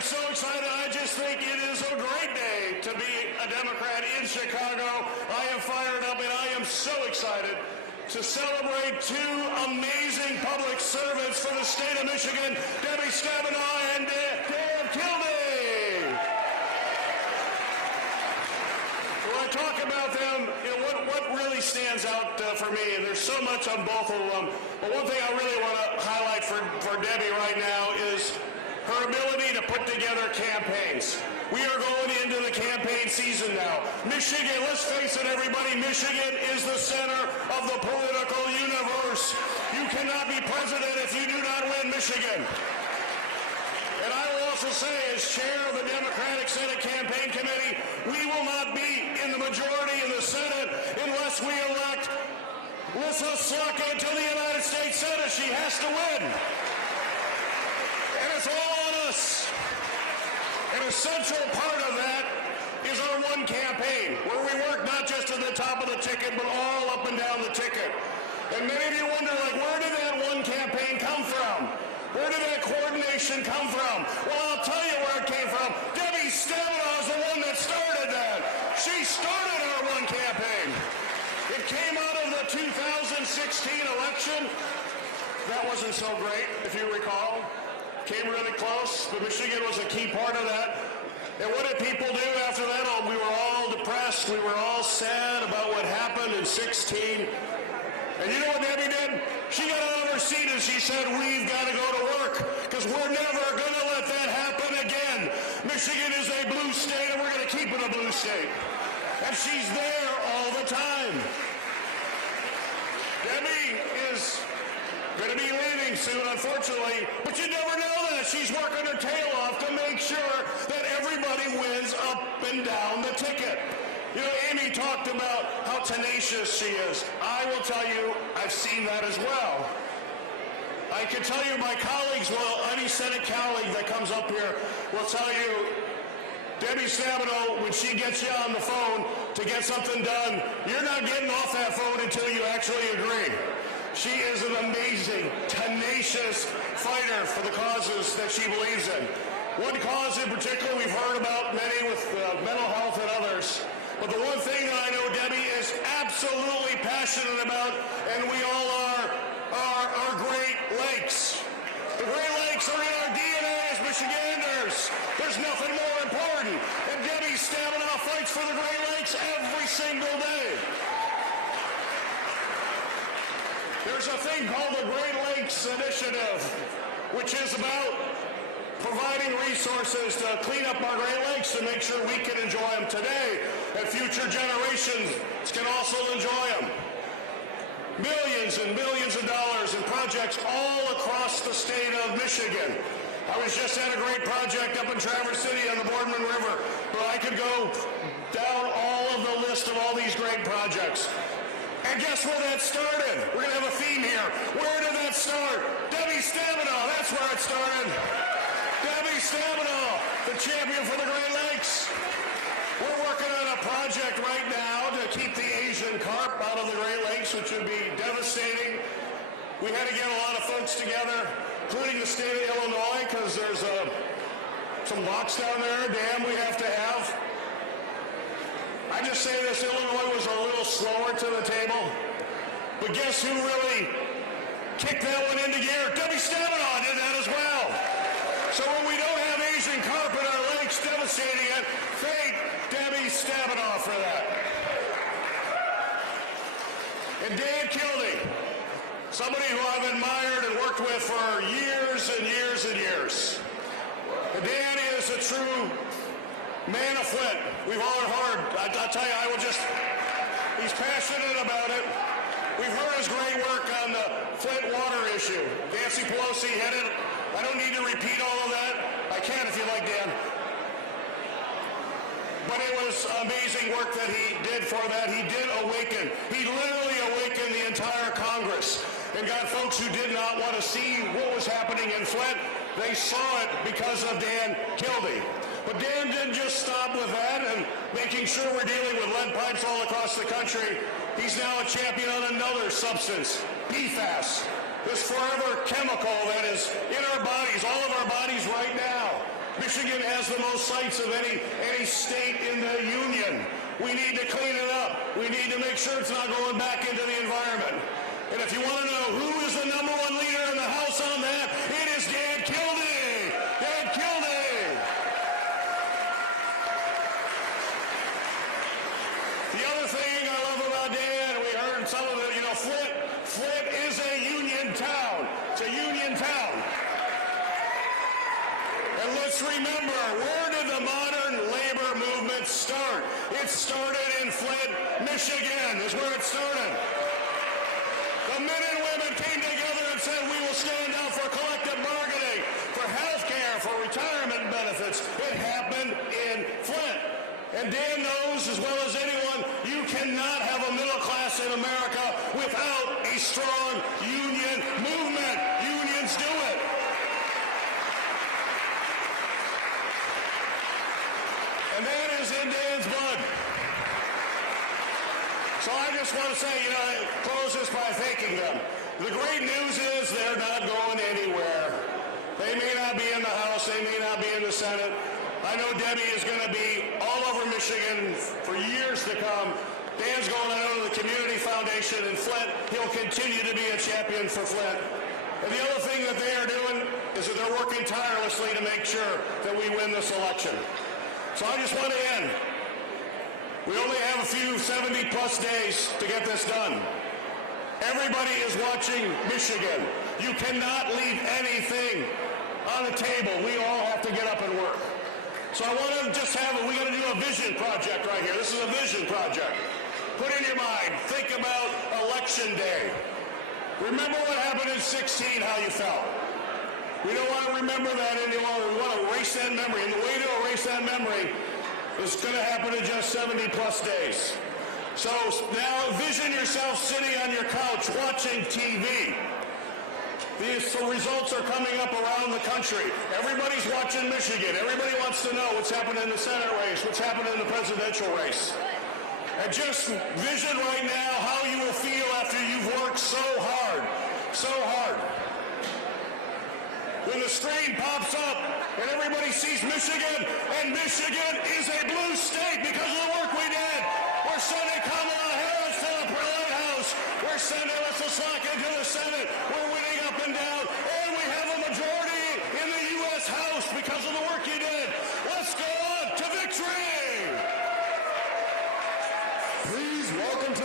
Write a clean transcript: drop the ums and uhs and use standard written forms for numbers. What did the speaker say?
am so excited. I just think it is a great day to be a Democrat in Chicago. I am fired up, and I am so excited to celebrate two amazing public servants for the state of Michigan, Debbie Stabenow and Dan Kildee. When I talk about them, what really stands out for me, and there's so much on both of them, but one thing I really want to highlight for Debbie right now is her ability to put together campaigns. We are going into the campaign season now. Michigan, let's face it, everybody, Michigan is the center of the political universe. You cannot be president if you do not win Michigan. And I will also say, as chair of the Democratic Senate Campaign Committee, we will not be in the majority in the Senate unless we elect Lisa Slocum to the United States Senate. She has to win. And it's all on us. An essential part of that is our one campaign, where we work not just at the top of the ticket, but all up and down the ticket. And many of you wonder, where did that one campaign come from? Where did that coordination come from? Well, I'll tell you where it came from. Debbie Stabenow is the one that started that. She started our one campaign. It came out of the 2016 election. That wasn't so great, if you recall. Came really close, but Michigan was a key part of that. And what did people do after that? Oh, we were all depressed. We were all sad about what happened in 16. And you know what Debbie did? She got out of her seat and she said, we've got to go to work because we're never going to let that happen again. Michigan is a blue state and we're going to keep it a blue state. And she's there all the time. Debbie is going to be leaving soon, unfortunately, but you never know that. She's working her tail off to make sure that everybody wins up and down the ticket. You know, Amy talked about how tenacious she is. I will tell you, I've seen that as well. I can tell you my colleagues, well, any Senate colleague that comes up here will tell you, Debbie Stabenow, when she gets you on the phone to get something done, you're not getting off that phone until you actually agree. She is an amazing, tenacious fighter for the causes that she believes in. One cause in particular, we've heard about many with mental health and others. But the one thing that I know Debbie is absolutely passionate about, and we all are our Great Lakes. The Great Lakes are in our DNA as Michiganders. There's nothing more important. And Debbie Stabenow fights for the Great Lakes every single day. There's a thing called the Great Lakes Initiative, which is about providing resources to clean up our Great Lakes to make sure we can enjoy them today and future generations can also enjoy them. Millions and millions of dollars in projects all across the state of Michigan. I was just at a great project up in Traverse City on the Boardman River, but I could go down all of the list of all these great projects. And guess where that started? We're going to have a theme here. Where did that start? Debbie Stabenow, that's where it started. Debbie Stabenow, the champion for the Great Lakes. We're working on a project right now to keep the Asian carp out of the Great Lakes, which would be devastating. We had to get a lot of folks together, including the state of Illinois, because there's some locks down there, a dam we have to have. I just say this, Illinois was a little slower to the table, but guess who really kicked that one into gear? Debbie Stabenow did that as well. So when we don't have Asian carp in our lakes devastating it, thank Debbie Stabenow for that. And Dan Kildee, somebody who I've admired and worked with for years and years and years. And Dan is a true man of Flint. We've all heard, I'll tell you, he's passionate about it. We've heard his great work on the Flint water issue. Nancy Pelosi headed it. I don't need to repeat all of that. I can if you like, Dan. But it was amazing work that he did for that. He did awaken. He literally awakened the entire Congress and got folks who did not want to see what was happening in Flint. They saw it because of Dan Kildee. But Dan didn't just stop with that and making sure we're dealing with lead pipes all across the country. He's now a champion on another substance, PFAS. This forever chemical that is in our bodies, all of our bodies right now. Michigan has the most sites of any state in the union. We need to clean it up. We need to make sure it's not going back into the environment. And if you want to know who is the number one leader in the House on that, it is Dan Kildee. Dan Kildee. The other thing I love about Dan, we heard some of it, Flint is a union town. It's a union town. And let's remember, where did the modern labor movement start? It started in Flint, Michigan, is where it started. The men and women came together and said, we will stand out for collective bargaining, for health care, for retirement benefits. It happened in Flint. And Dan knows as well as anyone, you cannot have a middle class in America without a strong union movement. Unions do it. And that is in Dan's blood. So I just want to say, close this by thanking them. The great news is they're not going anywhere. They may not be in the House, they may not be in the Senate. I know Debbie is going to be all over Michigan for years to come. Dan's going to the Community Foundation in Flint. He'll continue to be a champion for Flint. And the other thing that they are doing is that they're working tirelessly to make sure that we win this election. So I just want to end. We only have a few 70-plus days to get this done. Everybody is watching Michigan. You cannot leave anything on the table. We all have to get up and work. So I want to just we got to do a vision project right here. This is a vision project. Put in your mind, think about Election Day. Remember what happened in 16, how you felt. We don't want to remember that anymore. We want to erase that memory. And the way to erase that memory is going to happen in just 70-plus days. So now vision yourself sitting on your couch watching TV. These results are coming up around the country. Everybody's watching Michigan. Everybody wants to know what's happening in the Senate race, what's happening in the presidential race. And just vision right now how you will feel after you've worked so hard, so hard. When the screen pops up and everybody sees Michigan, and Michigan is a blue state because of the work we did. We're sending Kamala Harris to the White House. We're sending Russell Slotkin to the Senate. We're winning up and down. And we have a majority in the U.S. House because of the work you did. Let's go on to victory! Please welcome to